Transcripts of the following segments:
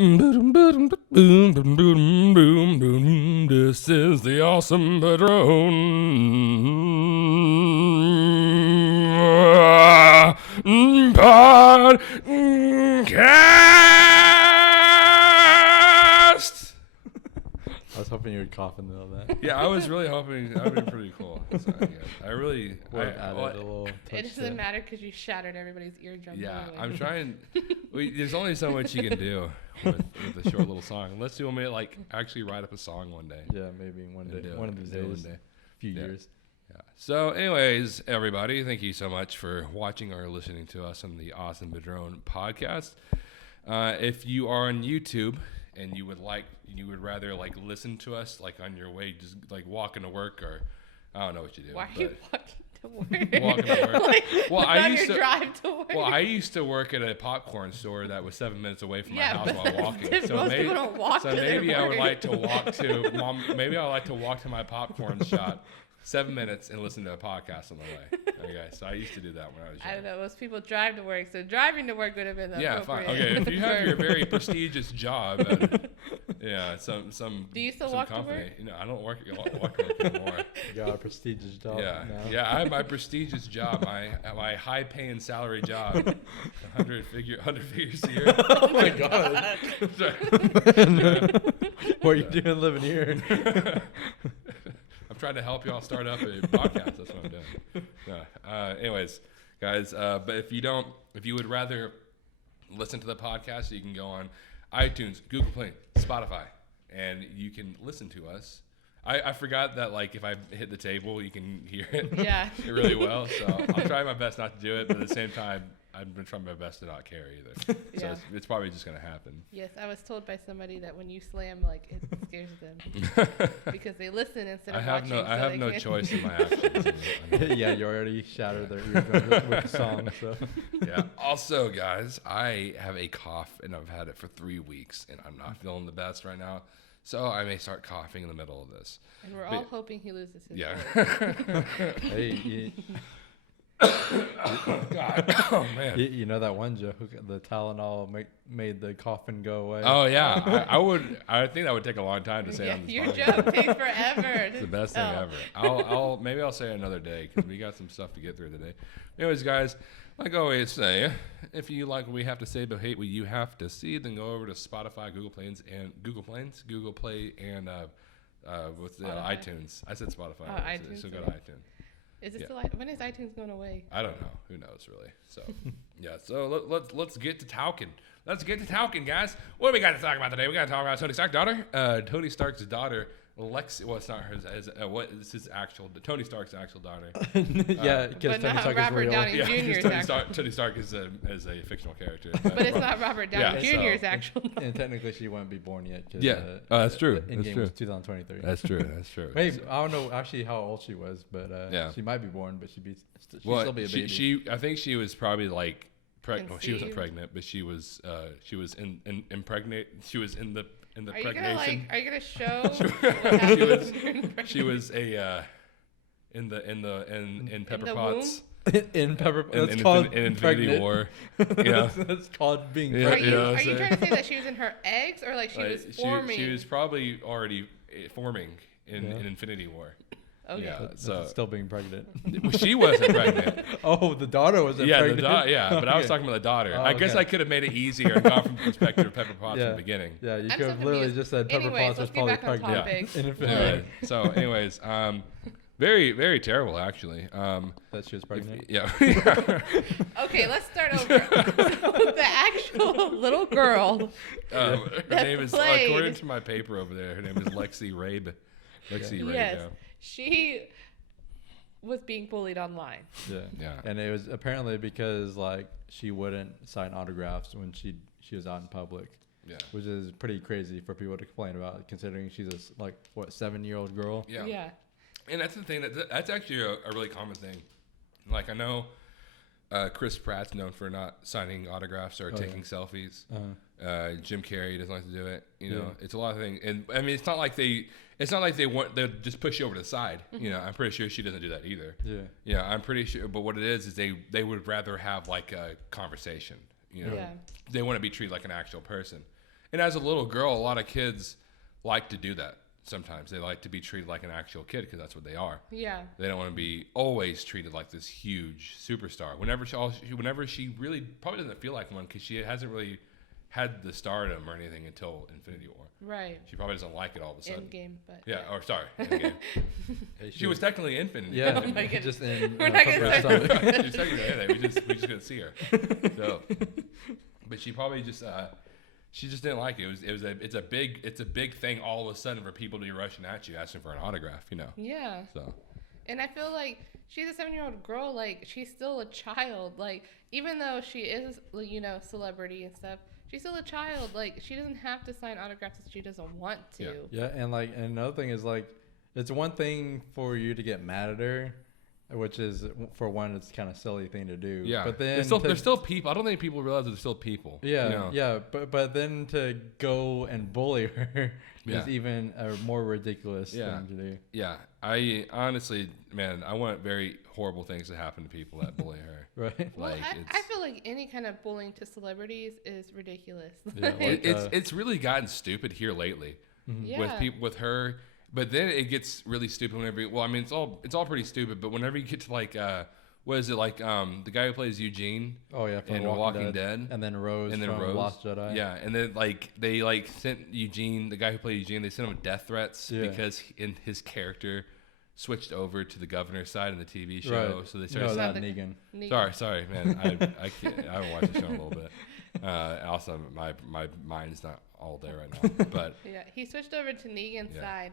This is the awesome Padron podcast. I was hoping you would cough in the middle of that. Yeah, I was really hoping that would be pretty cool. So, yeah, I really, Added a little touch It doesn't matter because you shattered everybody's eardrum. yeah, anyway. I'm trying. There's only so much you can do with a short little song. Unless you want me to like actually write up a song one day. Yeah, maybe one And day, do one it. of these Do it one days, day. few Yeah. years. Yeah. So, anyways, everybody, thank you so much for watching or listening to us on the Awesome Padron podcast. If you are on YouTube and you would rather like listen to us like on your way, just like walking to work, or I don't know what you do. Why are you walking to work? Walking to work. Like, Well, on your drive to work. Well, I used to work at a popcorn store that was 7 minutes away from my Yeah, house but while that's walking. different. So Most maybe, people don't walk so to their maybe I would work. like to walk to maybe I would like to walk to my popcorn shop 7 minutes and listen to a podcast on the way. Okay, so I used to do that when I was young. I don't know. Most people drive to work, so driving to work would have been the Yeah, fine. appropriate Okay, if you have your verb. very prestigious job, at, yeah, some. Do you still some walk to company. work? You know, I don't work anymore. You got a prestigious job Yeah, now. yeah. I have my prestigious job, my high-paying salary job, 100 figures a year. Oh my god. What are you doing living here? I'm trying to help y'all start up a podcast. That's what I'm doing. Anyways, guys, but if you would rather listen to the podcast, you can go on iTunes, Google Play, Spotify, and you can listen to us. I forgot that like if I hit the table, you can hear it Yeah. really well. So I'll try my best not to do it, but at the same time, I've been trying my best to not care either. So Yeah. it's probably just gonna happen. Yes, I was told by somebody that when you slam, like it scares them because they listen instead of watching. I have no choice in my actions. Yeah, you already shattered their eardrums with the song. So Yeah. Also, guys, I have a cough and I've had it for 3 weeks and I'm not feeling the best right now. So I may start coughing in the middle of this. And we're all hoping he loses his Yeah. voice. hey, God. Oh man. you know that one joke, the Tylenol made the coffin go away. Oh yeah. I think that would take a long time to say Yeah, on this your podcast. joke takes forever. It's the best thing ever. Maybe I'll say it another day because we got some stuff to get through today. Anyways, guys, like I always say, if you like what we have to say but hate what you have to see, then go over to Spotify, Google Play, and iTunes. I said Spotify. Oh, iTunes, So go to okay. iTunes. Is it Yeah. still? When is iTunes going away? I don't know. Who knows, really? So, yeah. So let's get to talking. Let's get to talking, guys. What do we got to talk about today? We got to talk about Tony Stark's daughter. Tony Stark's daughter, Lexi. Well, it's not hers. What is his actual? Tony Stark's actual daughter. Yeah, because But Tony not Stark Robert is real. Downey Yeah, Jr.'s because actual. Tony Stark is a fictional character. But it's not Robert Downey Yeah, Jr.'s so- actual. And technically, she wouldn't be born yet. 'Cause, Yeah. Oh, that's true. That's Endgame true. was 2023. That's true. That's true. Maybe I don't know actually how old she was, but Yeah. she might be born, but she'd Well, still be a baby. I think she was probably like pregnant. Well, she wasn't Conceived? pregnant, but she was impregnate. She was in the Are you gonna pregnation. Are you gonna show what She happens was- during pregnancy? She was in Pepper the Potts in Pepper, in that's called Infinity pregnant. War. Yeah. That's called being Yeah, Are pregnant. you, yeah, are so- you trying to say that she was in her eggs or like she was forming? She was probably already forming in Yeah. Infinity War. Okay. Yeah. That's So still being pregnant. well, she wasn't pregnant. Oh, the daughter was Yeah, pregnant. but I was Okay. talking about the daughter. Oh, I guess okay. I could have made it easier and gone from the perspective of Pepper Potts Yeah. from the beginning. Yeah, you I'm could so have literally confused. just said Pepper Anyways, Potts was let's get probably back on pregnant. topic. In Infinity Anyway, so anyways, very, very terrible actually. that she was pregnant. Yeah. Okay, let's start over. So the actual little girl. Her That name is, played- according to my paper over there, her name is Lexi Rabe. Lexi Rabe. Yes, Yeah. she was being bullied online. Yeah. Yeah. And it was apparently because like she wouldn't sign autographs when she was out in public, Yeah. which is pretty crazy for people to complain about, considering she's a 7-year-old girl. Yeah. And that's the thing that's actually a really common thing. Like I know Chris Pratt's known for not signing autographs or taking selfies. Jim Carrey doesn't like to do it. You know, it's a lot of things. And I mean, it's not like they they'll just push you over to the side. You know, I'm pretty sure she doesn't do that either. Yeah. Yeah, I'm pretty sure. But what it is they would rather have like a conversation. You know, Yeah. they want to be treated like an actual person. And as a little girl, a lot of kids like to do that. Sometimes they like to be treated like an actual kid because that's what they are. Yeah. They don't want to be always treated like this huge superstar. Whenever she really probably doesn't feel like one because she hasn't really had the stardom or anything until Infinity War. Right. She probably doesn't like it all of a sudden. Endgame, but Yeah. Or sorry, Endgame. Hey, She was technically Infinity. Yeah, Oh my goodness. just in We're not gonna stomach. start. She's technically anything. We just couldn't see her. So, but she probably just she just didn't like it. It's a big thing all of a sudden for people to be rushing at you asking for an autograph. Yeah. So. And I feel like she's a 7-year-old girl. Like, she's still a child. Like, even though she is, celebrity and stuff, she's still a child. Like, she doesn't have to sign autographs if she doesn't want to. Yeah, and another thing is it's one thing for you to get mad at her, which is for one, it's kind of silly thing to do. Yeah, but then there's still people. I don't think people realize that there's still people. Yeah, but then to go and bully her Yeah. is even a more ridiculous Yeah. thing to do. Yeah, I honestly, man, I want very horrible things to happen to people that bully her. Right. Well, Like, I feel like any kind of bullying to celebrities is ridiculous. Yeah, like, it's really gotten stupid here lately Yeah. with people with her. But then it gets really stupid whenever. Well, I mean, it's all pretty stupid. But whenever you get to what is it the guy who plays Eugene? Oh yeah, from in Walking Dead. and then Rose And then from Rose. Lost Jedi. Yeah, and then they sent Eugene, the guy who played Eugene, they sent him death threats because his character switched over to the governor's side in the TV show. Right. So they No, started. that the- Negan. Sorry, man. I can't. I haven't watched the show in a little bit. Also, my mind's not all there right now. But Yeah, he switched over to Negan's Yeah. side,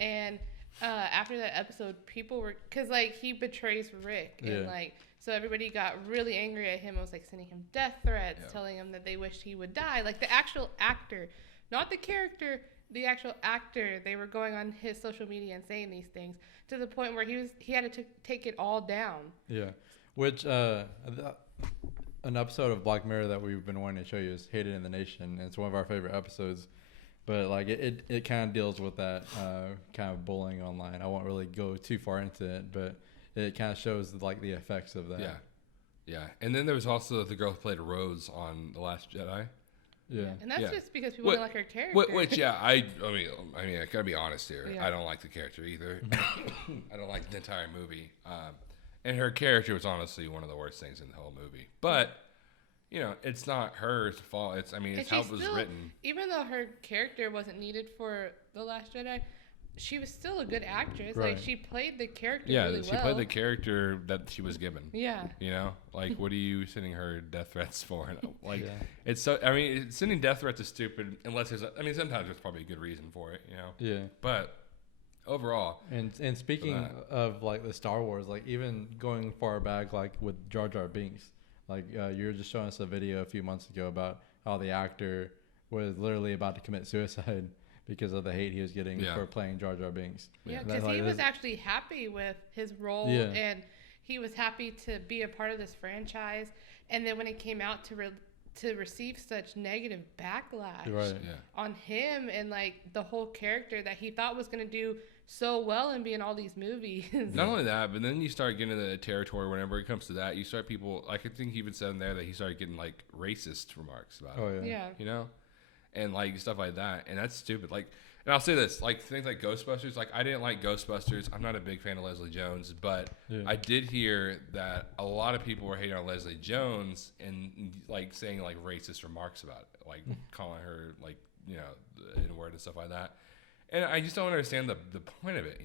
and after that episode, people were because he betrays Rick, and Yeah. so everybody got really angry at him. It was sending him death threats, Yeah. telling him that they wished he would die. Like the actual actor, not the character, the actual actor. They were going on his social media and saying these things to the point where he had to take it all down. Yeah, which an episode of Black Mirror that we've been wanting to show you is Hated in the Nation. And it's one of our favorite episodes, but it kind of deals with that kind of bullying online. I won't really go too far into it, but it kind of shows the effects of that. yeah. And then there was also the girl who played Rose on The Last Jedi. Yeah. And that's Yeah. just because people don't like her character. Which I mean, I gotta be honest here. Yeah. I don't like the character either. I don't like the entire movie. And her character was honestly one of the worst things in the whole movie. But it's not her fault. It's And how it she's was still, written. even though her character wasn't needed for The Last Jedi, she was still a good actress. Right. She played the character Yeah, really she well. played the character that she was given. Yeah. What are you sending her death threats for? Yeah. It's so. I mean, sending death threats is stupid unless there's. Sometimes there's probably a good reason for it. Yeah. But overall, And speaking of the Star Wars, even going far back with Jar Jar Binks, you were just showing us a video a few months ago about how the actor was literally about to commit suicide because of the hate he was getting for playing Jar Jar Binks. Yeah, And because then, he was actually happy with his role, and he was happy to be a part of this franchise. And then when it came out to receive such negative backlash on him and the whole character that he thought was going to do so well and be in all these movies. Not only that, but then you start getting into the territory whenever it comes to that. You start people, I think he even said in there that he started getting racist remarks about it. Yeah. And stuff like that. And that's stupid. And I'll say this, things like Ghostbusters, I didn't like Ghostbusters. I'm not a big fan of Leslie Jones, but I did hear that a lot of people were hating on Leslie Jones and saying racist remarks about it, calling her the N-word and stuff like that. And I just don't understand the point of it,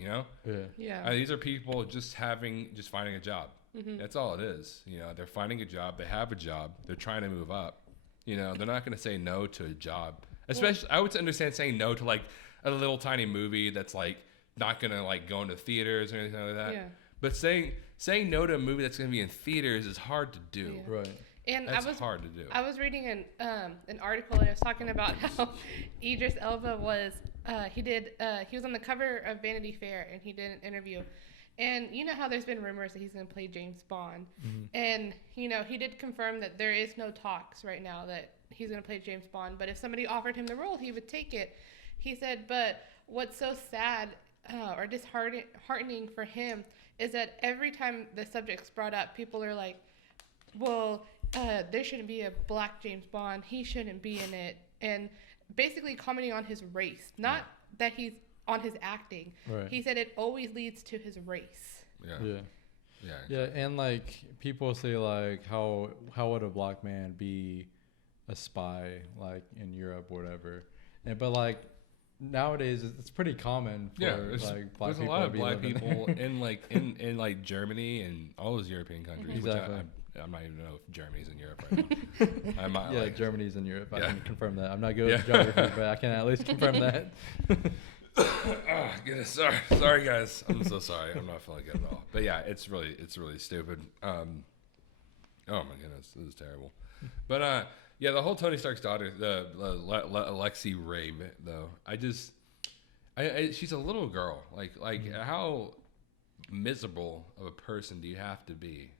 Yeah. These are people just finding a job. Mm-hmm. That's all it is. They're finding a job. They have a job. They're trying to move up. They're not going to say no to a job. Especially, I would understand saying no to a little tiny movie that's not going to go into theaters or anything like that. Yeah. But saying no to a movie that's going to be in theaters is hard to do. Yeah. Right. And That's hard to do. I was reading an article and it was talking about how Idris Elba was he was on the cover of Vanity Fair and he did an interview. And you know how there's been rumors that he's going to play James Bond. Mm-hmm. And, he did confirm that there is no talks right now that he's going to play James Bond. But if somebody offered him the role, he would take it. He said, but what's so sad or disheartening for him is that every time the subject's brought up, people are like, well, there shouldn't be a black James Bond. He shouldn't be in it. And basically commenting on his race, not that he's on his acting. Right. He said it always leads to his race. Yeah. Yeah, and like people say like how would a black man be a spy like in Europe or whatever, but like nowadays it's pretty common for like black there's people a lot to of be black living people there. in like in like Germany and all those European countries. Exactly. Which I'm not even know if Germany's in Europe right now. I might, Yeah, Germany's in Europe. I Yeah. can confirm that. I'm not good with geography, but I can at least confirm that. Oh, goodness, sorry guys. I'm so sorry. I'm not feeling good at all. But yeah, it's really stupid. Oh my goodness, this is terrible. But yeah, the whole Tony Stark's daughter, the Lexi Rabe, though, she's a little girl. Like how miserable of a person do you have to be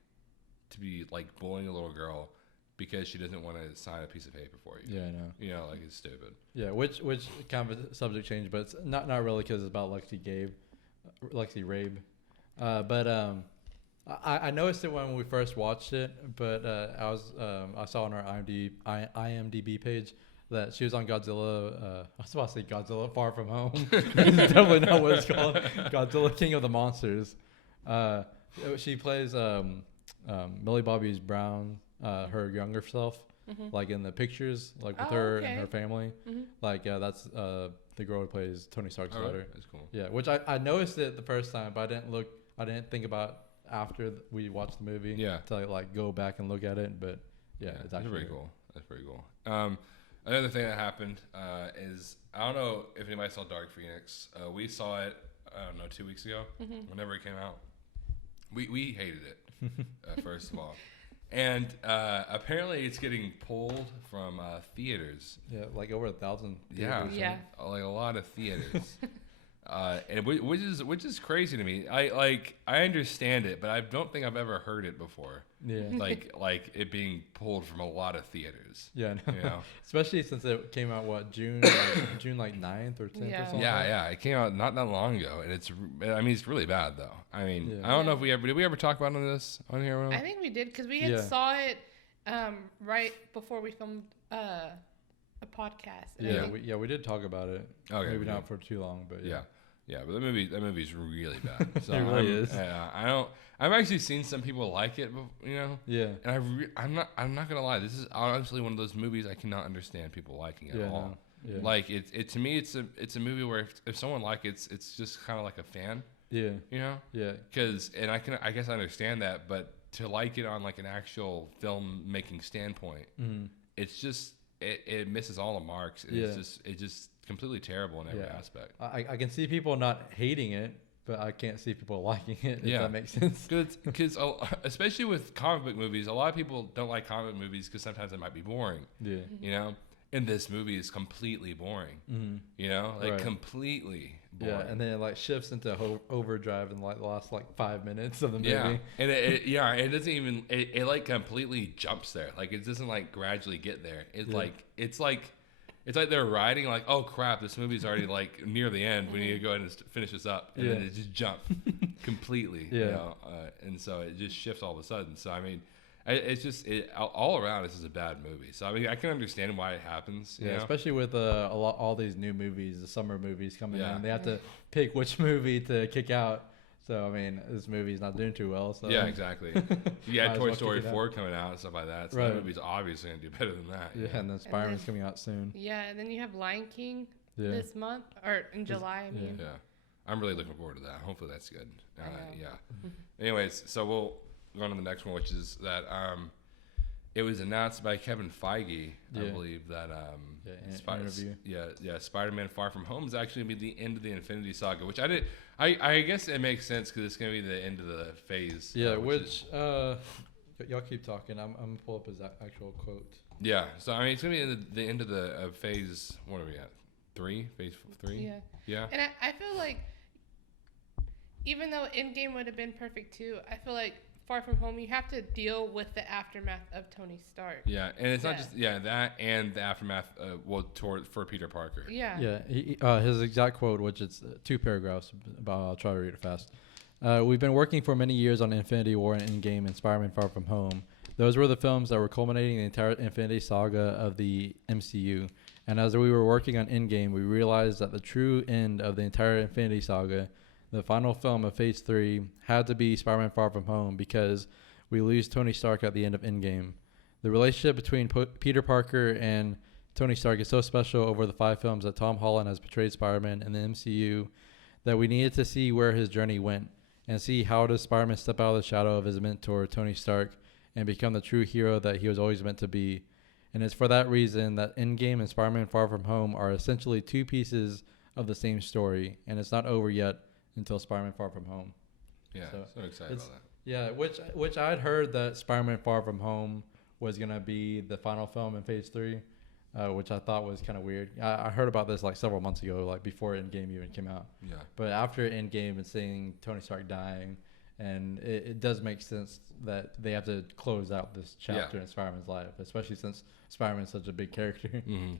like bullying a little girl because she doesn't want to sign a piece of paper for you? Yeah, I know. You know, like it's stupid. Yeah, which kind of a subject change, but it's not really because it's about Lexi Rabe. But I noticed it when we first watched it, but I saw on our IMDb page that she was on Godzilla. I was about to say Godzilla Far From Home. It's definitely not what it's called. Godzilla King of the Monsters. She plays Millie Bobby Brown, her younger self, like in the pictures, like with her and her family. Like that's the girl who plays Tony Stark's daughter. That's cool. Yeah, which I noticed it the first time, but I didn't think about after we watched the movie. Yeah. To like go back and look at it, but it's That's actually pretty cool. That's pretty cool. Another thing that happened is I don't know if anybody saw Dark Phoenix. We saw it, I don't know, 2 weeks ago, whenever it came out. We hated it, first of all. And apparently it's getting pulled from theaters. Yeah, like over 1,000. Yeah, Yeah. like a lot of theaters. And which is crazy to me. I understand it, but I don't think I've ever heard it before. Yeah. like it being pulled from a lot of theaters. Yeah, no. You know? Especially since it came out June June like 9th or 10th or Yeah. something. Yeah, it came out not that long ago, and it's really bad though. I mean, Yeah. I don't know if did we ever talk about this on here? I think we did because we had saw it right before we filmed a podcast. And I think we did talk about it. Okay, Maybe we not did. for too long, but yeah. Yeah, but that movie's really bad. So It really is. Yeah, I've actually seen some people like it, you know. Yeah. And I'm not gonna lie. This is honestly one of those movies I cannot understand people liking at all. No. Yeah. Like it to me, it's a movie where if someone like it's just kind of like a fan. Yeah. You know. Yeah. I guess I understand that, but to like it on like an actual film making standpoint, it's just it misses all the marks. And it's just completely terrible in every aspect. I can see people not hating it, but I can't see people liking it, if that makes sense. Because especially with comic book movies, a lot of people don't like comic book movies because sometimes it might be boring. Yeah. You know? And this movie is completely boring. You know? Like, completely boring. Yeah, and then it, like, shifts into overdrive in, like, the last, like, 5 minutes of the movie. Yeah, and it doesn't even... It like, completely jumps there. Like, it doesn't, like, gradually get there. It's like they're writing like, oh crap, this movie's already like near the end. We need to go ahead and finish this up, and then it just jumped completely. Yeah. You know? And so it just shifts all of a sudden. So I mean, it's just all around. This is a bad movie. So I mean, I can understand why it happens. You know? Especially with all these new movies, the summer movies coming in. They have to pick which movie to kick out. So I mean, this movie's not doing too well. So yeah, exactly. You had Might as Toy well Story kick it 4 coming out and stuff like that. So that movie's obviously gonna do better than that. Yeah, and then Spider-Man's coming out soon. Yeah, and then you have Lion King this month or in July. I mean. Yeah, I'm really looking forward to that. Hopefully that's good. Yeah. Anyways, so we'll go on to the next one, which is that it was announced by Kevin Feige, I believe, that interview. Spider-Man Far From Home is actually going to be the end of the Infinity Saga, which I guess it makes sense because it's going to be the end of the phase. Yeah, y'all keep talking. I'm gonna pull up his actual quote. Yeah, so I mean it's going to be the end of the phase. What are we at? 3? Phase 3? Yeah. Yeah. And I feel like even though Endgame would have been perfect too, I feel like Far From Home, you have to deal with the aftermath of Tony Stark. Yeah, and it's not just that and the aftermath. For Peter Parker. Yeah. Yeah. His exact quote, which is 2 paragraphs, but I'll try to read it fast. We've been working for many years on Infinity War and Endgame and Spider-Man Far From Home. Those were the films that were culminating the entire Infinity Saga of the MCU, And as we were working on Endgame, we realized that the true end of the entire Infinity Saga, the final film of Phase 3, had to be Spider-Man Far From Home because we lose Tony Stark at the end of Endgame. The relationship between Peter Parker and Tony Stark is so special over the 5 films that Tom Holland has portrayed Spider-Man in the MCU that we needed to see where his journey went and see how does Spider-Man step out of the shadow of his mentor, Tony Stark, and become the true hero that he was always meant to be. And it's for that reason that Endgame and Spider-Man Far From Home are essentially 2 pieces of the same story, and it's not over yet until Spider-Man Far From Home. Yeah, so excited about that. Yeah, which I'd heard that Spider-Man Far From Home was going to be the final film in Phase 3, which I thought was kind of weird. I heard about this like several months ago, like before Endgame even came out. Yeah. But after Endgame and seeing Tony Stark dying, and it does make sense that they have to close out this chapter in Spider-Man's life, especially since Spider-Man's such a big character. Mm-hmm.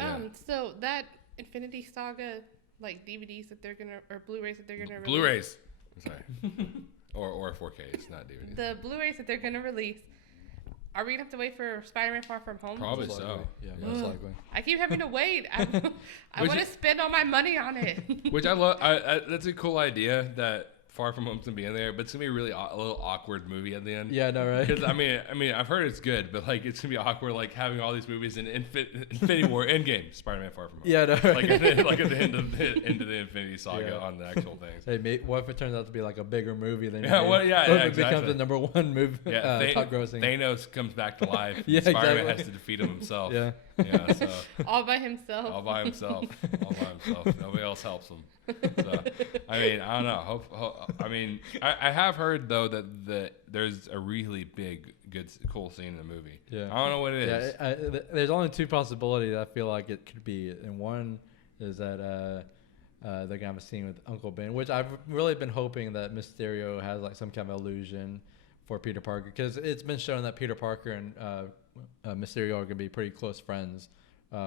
Yeah. So that Infinity Saga, like DVDs that they're gonna or Blu-rays that they're gonna release. Blu-rays. Sorry. or 4Ks, not DVDs. The Blu-rays that they're gonna release. Are we gonna have to wait for Spider-Man Far From Home? Probably so. Yeah, most likely. I keep having to wait. I want to spend all my money on it. Which I love. That's a cool idea that Far From Home's gonna be in there, but it's gonna be really a little awkward movie at the end. Yeah, no, right? Because I mean, I've heard it's good, but like it's gonna be awkward, like having all these movies in Infinity War, Endgame, Spider-Man Far From Home. Yeah, no, right. Like at the end of the Infinity Saga on the actual things. Hey, what if it turns out to be like a bigger movie than? What if it becomes the number 1 movie, top grossing? Thanos comes back to life. Yeah, Spider-Man exactly. has to defeat him himself. Yeah. Yeah. So All by himself. all by himself. Nobody else helps him. So, I mean, I don't know. I have heard though that there's a really big, cool scene in the movie. Yeah. I don't know what it is. Yeah, there's only 2 possibilities I feel like it could be, and one is that they're gonna have a scene with Uncle Ben, which I've really been hoping that Mysterio has like some kind of illusion for Peter Parker, because it's been shown that Peter Parker and Mysterio are gonna be pretty close friends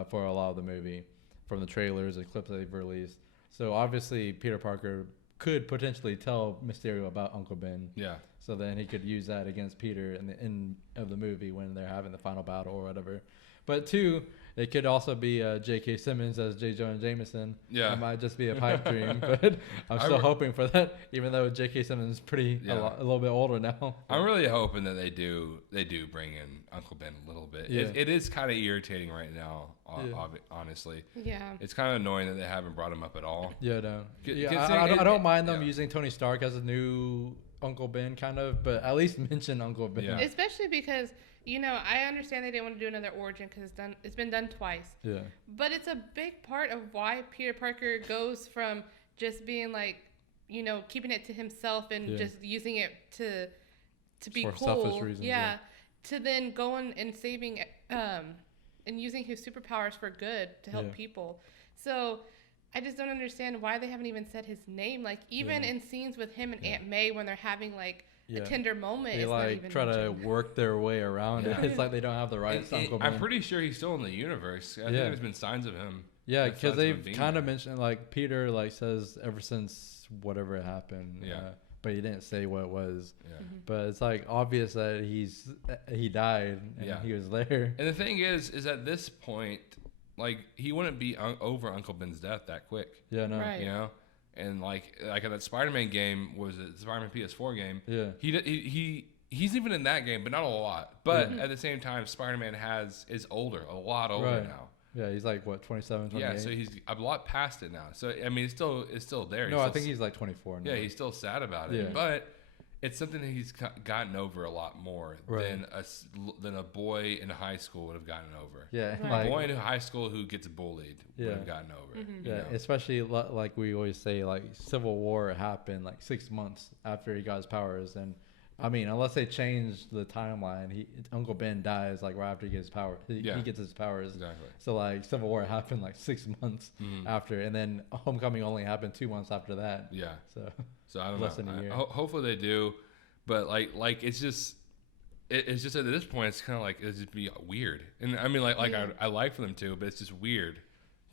for a lot of the movie, from the trailers and clips that they've released. So obviously Peter Parker could potentially tell Mysterio about Uncle Ben. Yeah. So then he could use that against Peter in the end of the movie when they're having the final battle or whatever. But 2, it could also be J.K. Simmons as J. Jonah Jameson. Yeah. It might just be a pipe dream, but I'm still hoping for that, even though J.K. Simmons is a little bit older now. I'm really hoping that they do bring in Uncle Ben a little bit. Yeah. It is kind of irritating right now, honestly. Yeah. It's kind of annoying that they haven't brought him up at all. Yeah, no. I I don't mind them using Tony Stark as a new Uncle Ben, kind of, but at least mention Uncle Ben. Yeah. Especially because, I understand they didn't want to do another origin because it's been done twice. Yeah. But it's a big part of why Peter Parker goes from just being like, keeping it to himself and just using it to be for cool. selfish reasons. Yeah. To then going and saving and using his superpowers for good to help people. So I just don't understand why they haven't even said his name. Like even in scenes with him and Aunt May when they're having like a tender moment, they it's not even try mentioned. to work their way around it. It's like they don't have the rights to Uncle Ben. I'm pretty sure he's still in the universe. I think there's been signs of him. Yeah, because they've kind of mentioned, like, Peter says ever since whatever happened. Yeah. But he didn't say what it was. Yeah. Mm-hmm. But it's like obvious that he died and he was there. And the thing is at this point, like, he wouldn't be over Uncle Ben's death that quick. Yeah, no. Right. And like in that Spider-Man game, was it Spider-Man PS4 game? Yeah. He's even in that game, but not a lot. But at the same time, Spider-Man is older, a lot older now. Yeah, he's like what, 27, 28? Yeah, so he's a lot past it now. So I mean, it's still there. No, I think he's like 24 now. Yeah, he's still sad about it. Yeah. But it's something that he's gotten over a lot more than a boy in high school would have gotten over. Yeah, Right. A boy in high school who gets bullied would have gotten over it. Mm-hmm. Yeah, especially like we always say, like Civil War happened like 6 months after he got his powers, and I mean, unless they change the timeline, Uncle Ben dies like right after he gets his power. He gets his powers. Exactly. So like Civil War happened like 6 months after, and then Homecoming only happened 2 months after that. Yeah. So I don't less know. than a year. Hopefully they do, but like it's just at this point it's kind of like it's just be weird. And I mean I like for them to, but it's just weird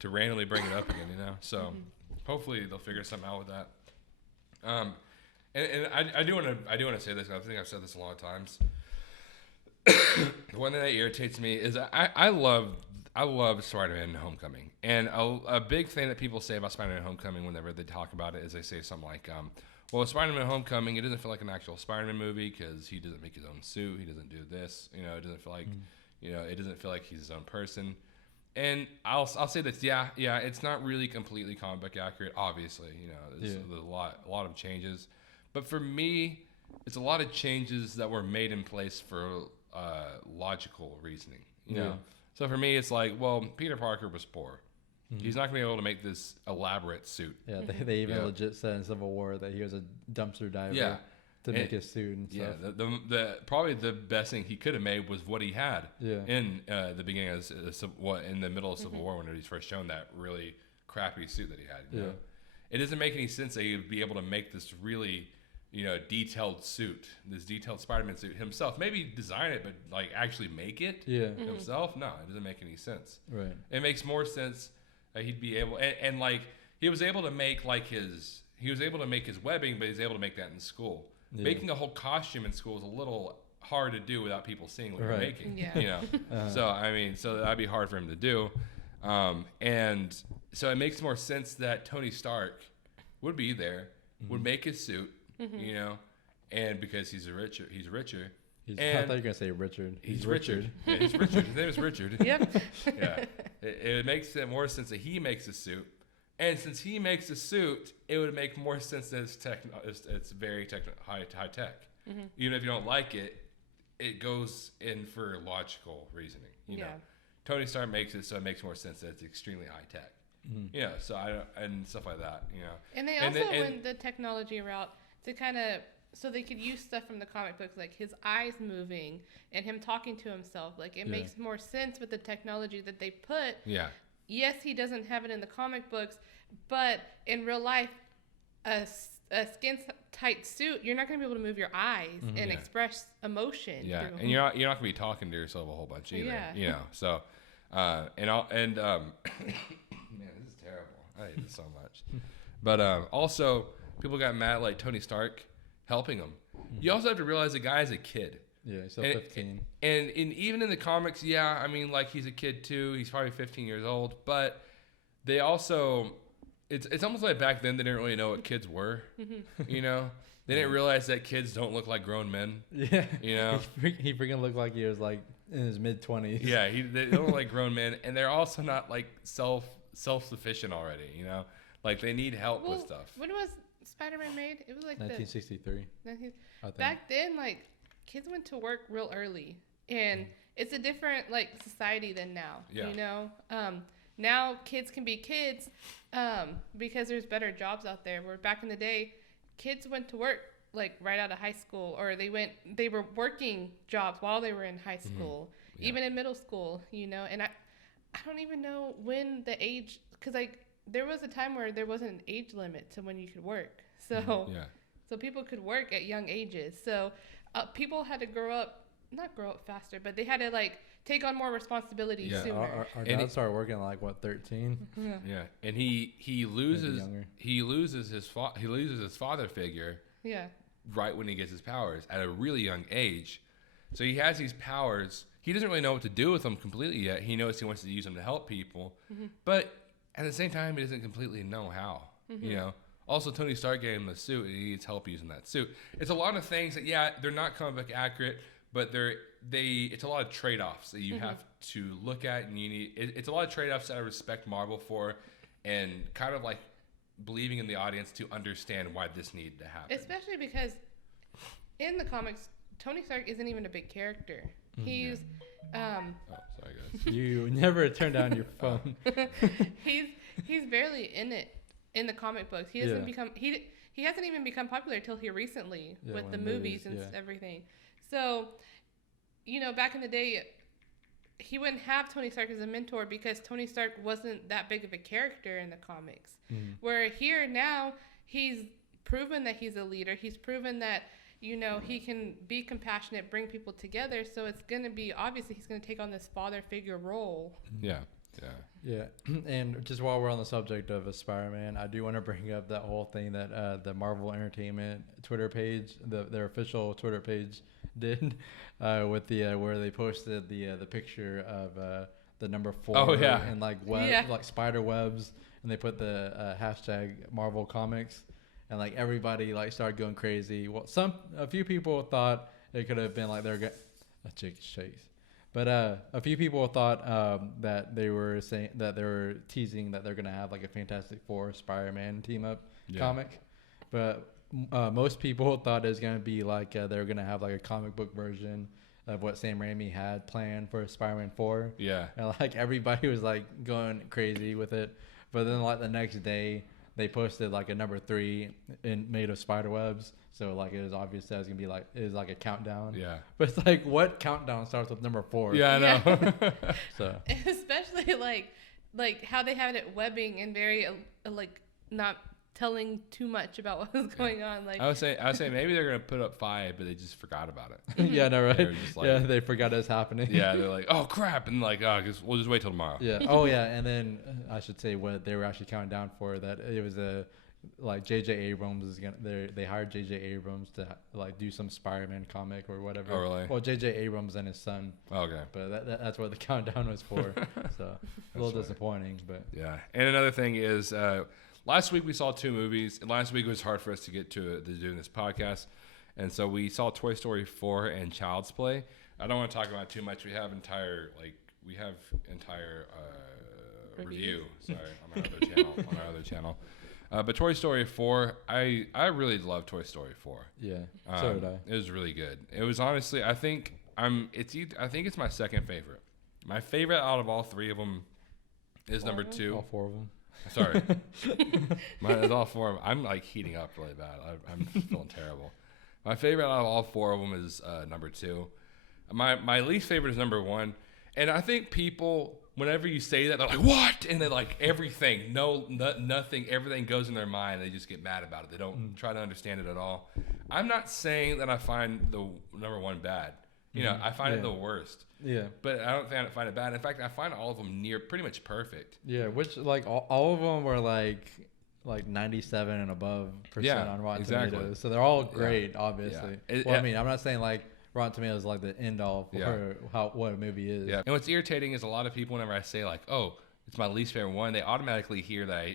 to randomly bring it up again, So hopefully they'll figure something out with that. And I do want to say this. And I think I've said this a lot of times. The one thing that irritates me is I love I love Spider-Man Homecoming. And a big thing that people say about Spider-Man Homecoming whenever they talk about it is they say something like, well, Spider-Man Homecoming, it doesn't feel like an actual Spider-Man movie because he doesn't make his own suit. He doesn't do this. You know, it doesn't feel like, it doesn't feel like he's his own person. And I'll say that, yeah, it's not really completely comic book accurate, obviously. You know, there's a lot of changes. But for me, it's a lot of changes that were made in place for logical reasoning. You know? So for me, it's like, well, Peter Parker was poor. He's not going to be able to make this elaborate suit. Yeah, they even legit said in Civil War that he was a dumpster diver to make his suit and stuff. Yeah, the probably the best thing he could have made was what he had in the beginning of in the middle of Civil War when he was first shown that really crappy suit that he had. You know? It doesn't make any sense that he would be able to make this really detailed suit, this detailed Spider-Man suit himself. Maybe design it, but like actually make it himself. No, it doesn't make any sense. Right. It makes more sense that he'd be able, and like he was able to make his webbing, but he's able to make that in school. Yeah. Making a whole costume in school is a little hard to do without people seeing what you're making. Yeah. So I mean, so that'd be hard for him to do, and so it makes more sense that Tony Stark would be there, would make his suit. And because he's richer. I thought you were gonna say Richard. He's Richard. Yeah, he's Richard. His name is Richard. Yep. Yeah. It makes more sense that he makes a suit, and since he makes a suit, it would make more sense that it's very high tech. Even if you don't like it, it goes in for logical reasoning. You know, Tony Stark makes it, so it makes more sense that it's extremely high tech. So and stuff like that. And they also went the technology route to kind of so they could use stuff from the comic books, like his eyes moving and him talking to himself. Like it makes more sense with the technology that they put. Yeah. Yes, he doesn't have it in the comic books, but in real life, a skin tight suit, you're not going to be able to move your eyes and express emotion. Yeah, and you're not going to be talking to yourself a whole bunch either. Yeah. So, man, this is terrible. I hate this so much. But also, people got mad at like Tony Stark helping him. You also have to realize the guy is a kid. Yeah, he's still 15. And even in the comics, I mean, like he's a kid too. He's probably 15 years old. But they also, it's almost like back then they didn't really know what kids were. They didn't realize that kids don't look like grown men. Yeah. He freaking looked like he was like in his mid-20s. Yeah, they don't look like grown men, and they're also not like self-sufficient already. Like they need help with stuff. When was Spider-Man made? It was like 1963. Back then, like kids went to work real early, and it's a different like society than now. Yeah. Now kids can be kids because there's better jobs out there. Where back in the day, kids went to work like right out of high school, or they were working jobs while they were in high school, even in middle school. And I don't even know when the age, because like there was a time where there wasn't an age limit to when you could work. So people could work at young ages. So people had to not grow up faster, but they had to like take on more responsibilities sooner. Our dad started working like 13. Yeah, and he loses his father figure. Yeah. Right when he gets his powers at a really young age, so he has these powers. He doesn't really know what to do with them completely yet. He knows he wants to use them to help people, but at the same time, he doesn't completely know how. Also, Tony Stark gave him the suit, and he needs help using that suit. It's a lot of things that, they're not comic book accurate, but it's a lot of trade-offs that you have to look at, and it's a lot of trade-offs that I respect Marvel for, and kind of like believing in the audience to understand why this needed to happen. Especially because in the comics, Tony Stark isn't even a big character. He's sorry guys. You never turn down your phone. He's barely in it in the comic books. He doesn't become he hasn't even become popular till here recently with the movies and everything. So, back in the day, he wouldn't have Tony Stark as a mentor because Tony Stark wasn't that big of a character in the comics. Where here now, he's proven that he's a leader. He's proven that he can be compassionate, bring people together. So it's going to be, obviously, he's going to take on this father figure role. Yeah. And just while we're on the subject of Spider-Man, I do want to bring up that whole thing that the Marvel Entertainment Twitter page, their official Twitter page did with the where they posted the picture of the number 4 Oh, yeah. and like like spider webs, and they put the hashtag Marvel Comics, and like everybody like started going crazy. Well, a few people thought it could have been like a chick shakes. But a few people thought that they were saying that they were teasing that they're gonna have like a Fantastic Four Spider-Man team up comic, but most people thought it was gonna be like they're gonna have like a comic book version of what Sam Raimi had planned for Spider-Man 4. Yeah. And like everybody was like going crazy with it, but then like the next day they posted like a number 3 made of spider webs. So like it was obvious that it was gonna be like a countdown. Yeah. But it's like, what countdown starts with number 4? Yeah, I know. So especially like how they had it webbing and very like not telling too much about what was going on. Like I was saying maybe they're gonna put up 5, but they just forgot about it. yeah, no, right? They were just like, yeah, they forgot it was happening. Yeah, they're like, oh crap, and like, we'll just wait till tomorrow. Yeah. Oh yeah, and then I should say what they were actually counting down for, that it was like J.J. Abrams is gonna. They hired J.J. Abrams to like do some Spider-Man comic or whatever. Oh really? Well, J.J. Abrams and his son. Okay. But that's what the countdown was for. So a little disappointing, but yeah. And another thing is, last week we saw 2 movies. And last week it was hard for us to get to doing this podcast, and so we saw Toy Story 4 and Child's Play. I don't want to talk about it too much. We have entire review. Sorry, on our other channel. But Toy Story 4, I really love Toy Story 4. yeah, so did I. It was really good. It was honestly, I think it's my second favorite. My favorite out of all 3 of them is number 2. All 4 of them. Sorry, it's all 4 of them. I'm like heating up really bad. I'm feeling terrible. My favorite out of all 4 of them is number 2. My least favorite is number 1, and I think people, whenever you say that, they're like, what? And they're like, everything. Nothing. Everything goes in their mind. They just get mad about it. They don't try to understand it at all. I'm not saying that I find the number 1 bad. You know, I find it the worst. Yeah. But I don't find it bad. In fact, I find all of them pretty much perfect. Yeah, which like all of them were like 97 and above % on Rotten Tomatoes. So they're all great, obviously. Yeah. I mean, I'm not saying like Rotten Tomatoes is like the end all for what a movie is. Yeah. And what's irritating is a lot of people, whenever I say like, oh, it's my least favorite one, they automatically hear that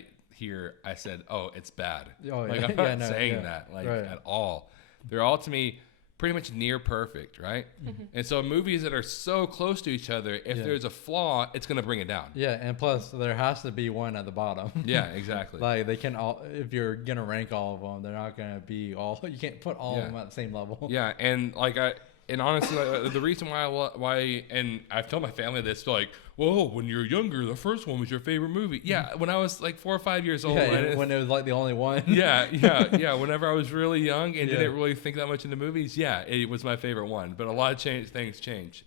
I said, oh, it's bad. Oh, like I'm not saying that at all. They're all to me pretty much near perfect, right? Mm-hmm. And so movies that are so close to each other, if there's a flaw, it's going to bring it down. Yeah, and plus there has to be one at the bottom. Yeah, exactly. Like they can all, if you're going to rank all of them, they're not going to be all, you can't put all of them at the same level. Yeah, and honestly, the reason why, and I've told my family this, like, whoa, when you're younger, the first one was your favorite movie. Yeah, when I was like 4 or 5 years old. Yeah, when it was like the only one. Yeah. Whenever I was really young and didn't really think that much into movies, it was my favorite one. But a lot of things change.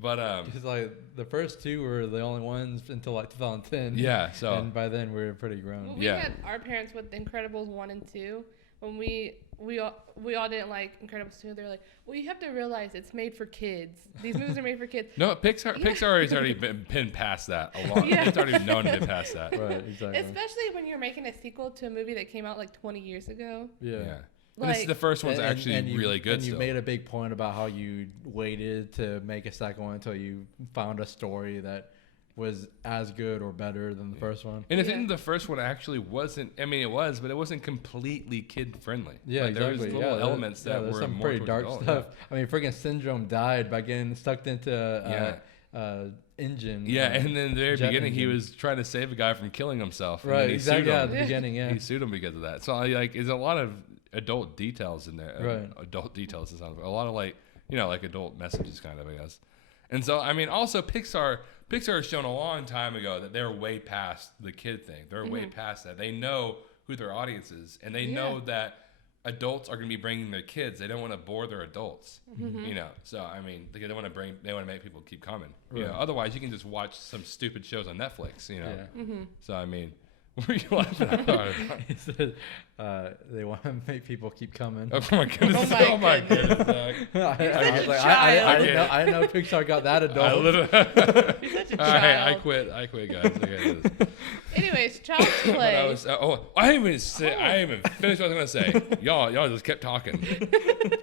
But it's like the first 2 were the only ones until like 2010. Yeah, so and by then we were pretty grown. Well, we had our parents with Incredibles 1 and 2. When we all didn't like Incredibles 2, they're like, well, you have to realize it's made for kids. These movies are made for kids. No, Pixar has already been past that a lot. It's already known to be past that. Right, exactly. Especially when you're making a sequel to a movie that came out like 20 years ago. Yeah. And this is the first one's actually really good. And you made a big point about how you waited to make a second one until you found a story that was as good or better than the first one. And I think the first one actually wasn't, I mean, it was, but it wasn't completely kid friendly. Yeah, exactly. There was little elements that were some more pretty dark stuff. I mean, freaking Syndrome died by getting sucked into engine. Yeah, and then the very beginning, he was trying to save a guy from killing himself. Right, exactly. Yeah, at the beginning, He sued him because of that. So, like, there's a lot of adult details in there. Right. Adult details, a lot of, like, like adult messages kind of, I guess. And so, I mean, also Pixar has shown a long time ago that they're way past the kid thing. They're way past that. They know who their audience is, and they know that adults are going to be bringing their kids. They don't want to bore their adults, So, I mean, they want to make people keep coming. Right. Otherwise, you can just watch some stupid shows on Netflix. Yeah. So, I mean, what were you laughing at? He said they want to make people keep coming. Oh my goodness! Oh my goodness! I was like, I didn't know Pixar got that adult. You're such a child. I quit, guys. Anyways, Child's Play. I didn't even finish what I was gonna say. Y'all just kept talking.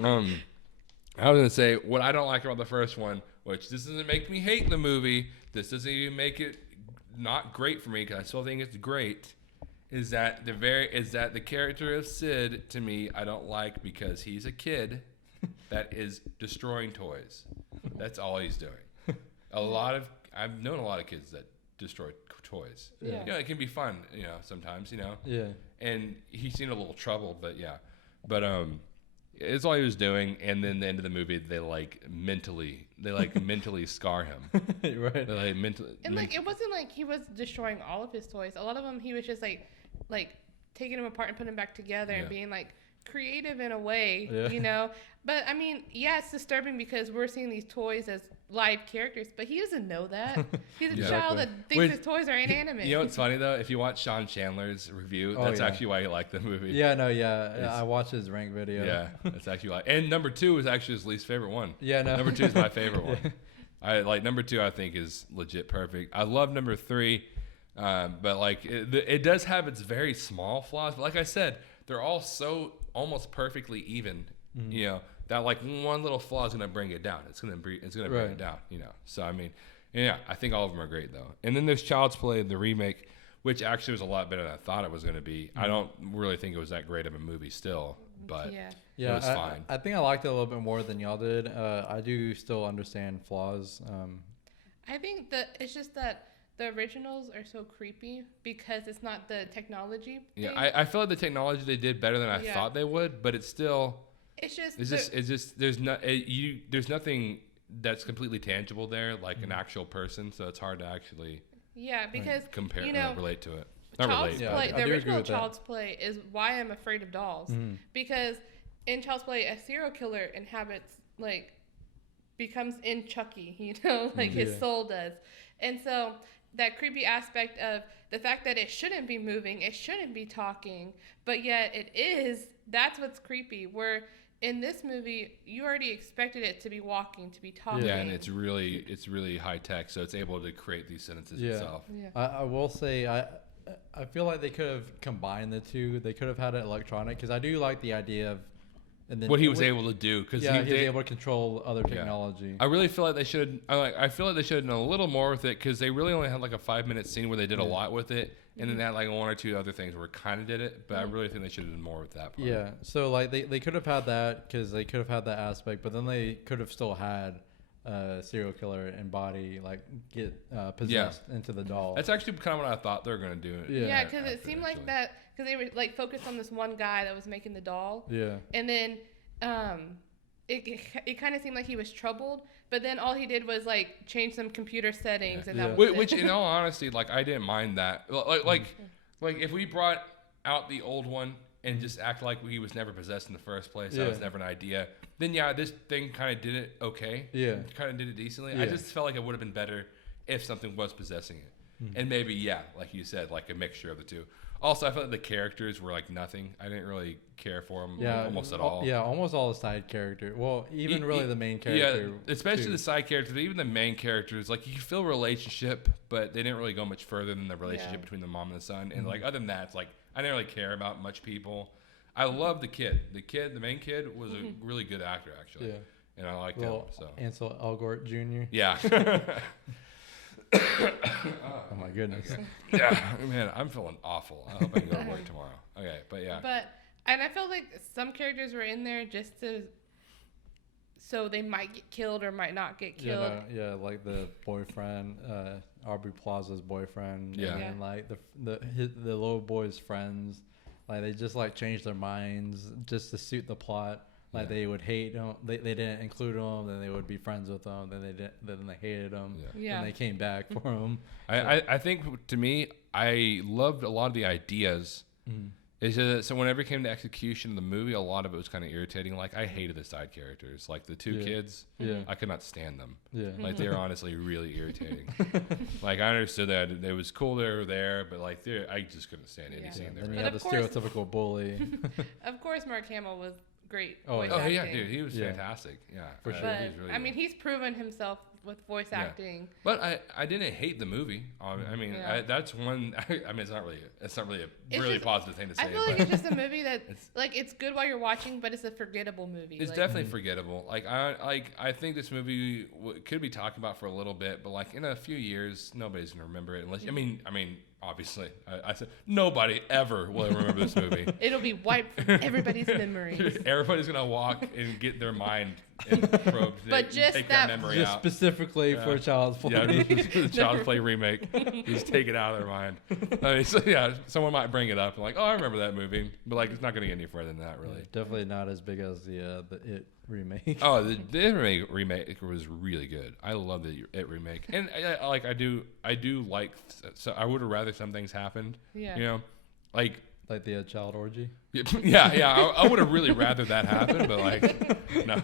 I was gonna say what I don't like about the first one, which this doesn't make me hate the movie, this doesn't even make it not great for me because I still think it's great. Is that the character of Sid to me I don't like because he's a kid that is destroying toys. That's all he's doing. I've known a lot of kids that destroy toys. Yeah. You know, it can be fun, you know, sometimes, you know. Yeah. And he seemed a little troubled, but yeah. But it's all he was doing, and then the end of the movie they mentally scar him. Right. They like mentally And like it wasn't like he was destroying all of his toys. A lot of them he was just like taking them apart and putting them back together and being like creative in a way, you know. But I mean, yeah, it's disturbing because we're seeing these toys as live characters, but he doesn't know that. He's a child that thinks his toys are inanimate. You know what's funny though? If you watch Sean Chandler's review, that's actually why you like the movie. Yeah, no, I watched his rank video. Yeah, that's actually why. And number 2 is actually his least favorite one. Yeah, no. Number 2 is my favorite one. I like number 2. I think is legit perfect. I love number 3, but like it does have its very small flaws. But like I said, they're all so almost perfectly even. You know. That like one little flaw is gonna bring it down. It's gonna bring it down, you know. So I mean, yeah, I think all of them are great though. And then there's Child's Play, the remake, which actually was a lot better than I thought it was gonna be. I don't really think it was that great of a movie still, but it was fine. I think I liked it a little bit more than y'all did. I do still understand flaws. I think that it's just that the originals are so creepy because it's not the technology thing. Yeah, I feel like the technology they did better than I thought they would, but it's still. It's just there's nothing that's completely tangible there, like an actual person, so it's hard to actually because compare relate to it. Child's Play, the original Child's Play is why I'm afraid of dolls, because in Child's Play a serial killer becomes in Chucky, you know, like his soul does, and so that creepy aspect of the fact that it shouldn't be moving, it shouldn't be talking, but yet it is. That's what's creepy. Where in this movie, you already expected it to be walking, to be talking. Yeah, and it's really high tech, so it's able to create these sentences itself. Yeah. I will say, I feel like they could have combined the two. They could have had it electronic, because I do like the idea of and then what he was able to do, because he was able to control other technology. I really feel like they should. I feel like they should have done a little more with it, because they really only had like a 5-minute scene where they did a lot with it. And then they had like 1 or 2 other things where it kind of did it, but I really think they should have done more with that part. Yeah, so like they could have had that, because they could have had that aspect, but then they could have still had serial killer and body get possessed into the doll. That's actually kind of what I thought they were going to do. Yeah, because it seemed like that, because they were like focused on this one guy that was making the doll. Yeah. And then it kind of seemed like he was troubled, but then all he did was like change some computer settings, and that was it. Which in all honesty, like I didn't mind that. Like if we brought out the old one and just act like he was never possessed in the first place, that was never an idea, then this thing kind of did it okay. Yeah. Kind of did it decently. I just felt like it would have been better if something was possessing it. And maybe, like you said, like a mixture of the two. Also, I felt like the characters were like nothing. I didn't really care for them almost at all. Yeah, almost all the side character. Well, even really the main character. Yeah, especially the side characters, but even the main characters, like you can feel relationship, but they didn't really go much further than the relationship between the mom and the son. And like other than that, it's like I didn't really care about much people. I love the kid. The main kid was a really good actor actually. Yeah. And I liked him. So Ansel Elgort Jr. Yeah. Oh my goodness. Yeah, man, I'm feeling awful. I hope I can go to work tomorrow. Okay, but yeah. And I felt like some characters were in there just so they might get killed or might not get killed. Yeah, like the boyfriend, Aubrey Plaza's boyfriend. Yeah. And like the little boy's friends, like they just like changed their minds just to suit the plot. Like they would hate them. They didn't include them. Then they would be friends with them. Then they didn't. Then they hated them. Yeah. And they came back for them. I think to me, I loved a lot of the ideas. It's just, so whenever it came to execution of the movie, a lot of it was kind of irritating. Like I hated the side characters, like the 2 kids. Yeah. I could not stand them. Yeah. Like they were honestly really irritating. Like I understood that it was cool they were there, but like I just couldn't stand any scene there. And you have the stereotypical bully. Of course, Mark Hamill was great. Oh yeah, dude, he was fantastic. Yeah, for sure. But, really he's proven himself with voice Yeah. acting. But I didn't hate the movie. I mean, Yeah. that's one. I mean, it's not really a It's really just- positive thing to say. I feel like but it's just a movie that it's- like it's good while you're watching, but it's a forgettable movie. it's like, definitely forgettable. Like I think this movie could be talked about for a little bit, but like in a few years, nobody's gonna remember it unless. I mean, obviously, I said nobody ever will remember this movie. it'll be wiped from everybody's memories. Everybody's gonna walk and get their mind probed. But and just take that- memory Just out. specifically Yeah. for Child's Play. Yeah, the Child's Play remake. Just take it out of their mind. I mean, so yeah, someone might bring it up and like, oh, I remember that movie, but like, it's not going to get any further than that, really. Definitely not as big as the It remake. Oh, the remake was really good. I love the It remake, and I do like. So I would have rather some things happened. Yeah. You know, like. Like the child orgy. Yeah. I would have really rather that happen, but like, no.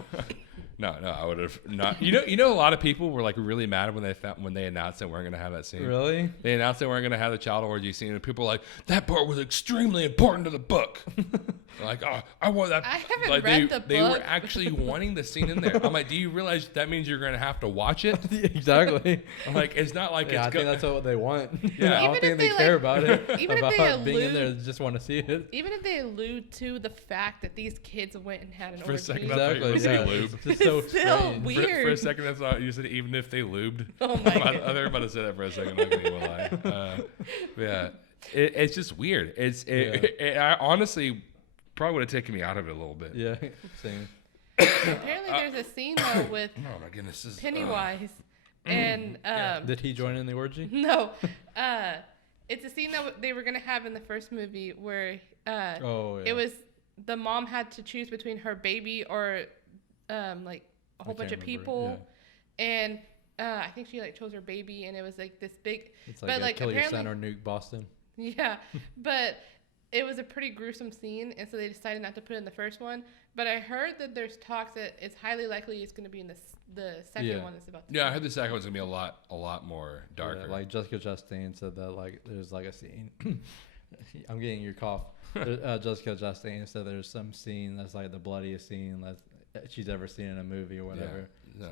No, I would have not. You know, a lot of people were like really mad when they announced that we weren't going to have that scene. Really? They announced they weren't going to have the child orgy scene, and people were like, that part was extremely important to the book. Like, oh, I want that. I haven't like, read the They were book. actually wanting the scene in there. I'm like, do you realize that means you're going to have to watch it? Exactly. I'm like, it's not like Yeah, I it's think that's what they want. Yeah. I don't Even think if they they, care like- about it. even if about they being in there, allude- they just want to see it. Even if they allude to the fact that these kids went and had an For a orgy, second, I thought you were Exactly. gonna say Yeah. lube. It's just so It's still strange. weird. For a second, I thought you said even if they lubed. Oh my I God. thought they were about to say that for a second. I'm not gonna even lie. Yeah, it's just weird. I honestly probably would have taken me out of it a little bit. Yeah, same. Apparently, there's a scene though with Oh my goodness, this is Pennywise, and Did he join in the orgy? no, it's a scene that they were gonna have in the first movie where Oh, yeah. it was the mom had to choose between her baby or like a whole bunch of can't remember, people, and I think she like chose her baby, and it was like this big, It's but, like, like, kill your son apparently- or nuke Boston. yeah, but it was a pretty gruesome scene, and so they decided not to put it in the first one. But I heard that there's talks that it's highly likely it's going to be in the second Yeah. one that's about to Yeah, I come. heard the second one's gonna be a lot more darker. Yeah, like Jessica Chastain said that like there's like a scene. I'm getting your cough. Jessica Chastain said there's some scene that's like the bloodiest scene that she's ever seen in a movie or whatever. No. So,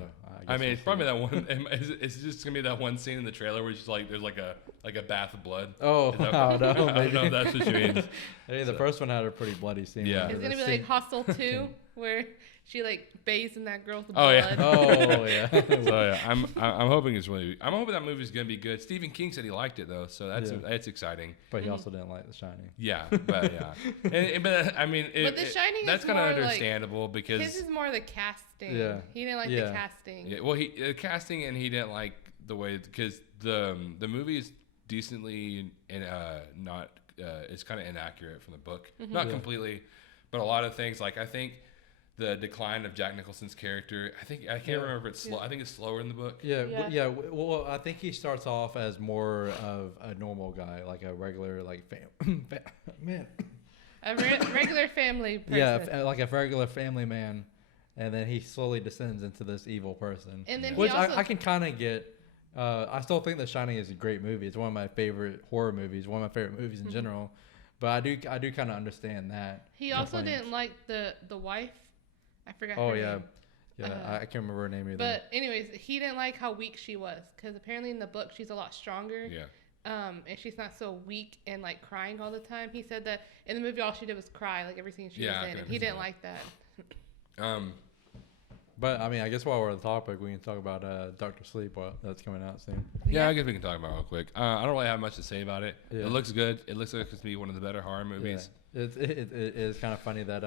I guess mean, we'll it's see. probably that one. It's just gonna be that one scene in the trailer where she's like, there's like a bath of blood. Oh, Is that- I don't know. I don't know Maybe. if that's what she means. Hey, the So- first one had a pretty bloody scene. Yeah. It's The going to be scene- like Hostel 2, where she like bathes in that girl's Oh, blood. yeah. Oh yeah. So yeah, I'm hoping I'm hoping that movie's gonna be good. Stephen King said he liked it though, so that's exciting. But he also didn't like The Shining. Yeah, but but I mean, But The Shining that's is kind of more like- understandable because His is more the casting. Yeah. He didn't like Yeah. the casting. yeah, well, he casting and he didn't like the way because the movie is decently not it's kind of inaccurate from the book, not Yeah. completely, but a lot of things like I think. The decline of Jack Nicholson's character. I can't remember if it's slow. I think it's slower in the book. Yeah, Yeah. Well, I think he starts off as more of a normal guy, like a regular, like man. A regular family person. Yeah, like a regular family man, and then he slowly descends into this evil person. And then he Which also- I can kind of get. I still think The Shining is a great movie. It's one of my favorite horror movies. One of my favorite movies in general. But I do kind of understand that. He also complaint. didn't like the wife. I forgot Oh her yeah, name. yeah. Uh, I can't remember her name either. But anyways, he didn't like how weak she was because apparently in the book she's a lot stronger. Yeah. And she's not so weak and like crying all the time. He said that in the movie all she did was cry like every scene she Yeah, I was in, can and he didn't understand like that. But I mean, I guess while we're on the topic, we can talk about Doctor Sleep. That's coming out soon. Yeah, I guess we can talk about it real quick. I don't really have much to say about it. Yeah. It looks good. It looks like it's going to be one of the better horror movies. Yeah. It is kind of funny that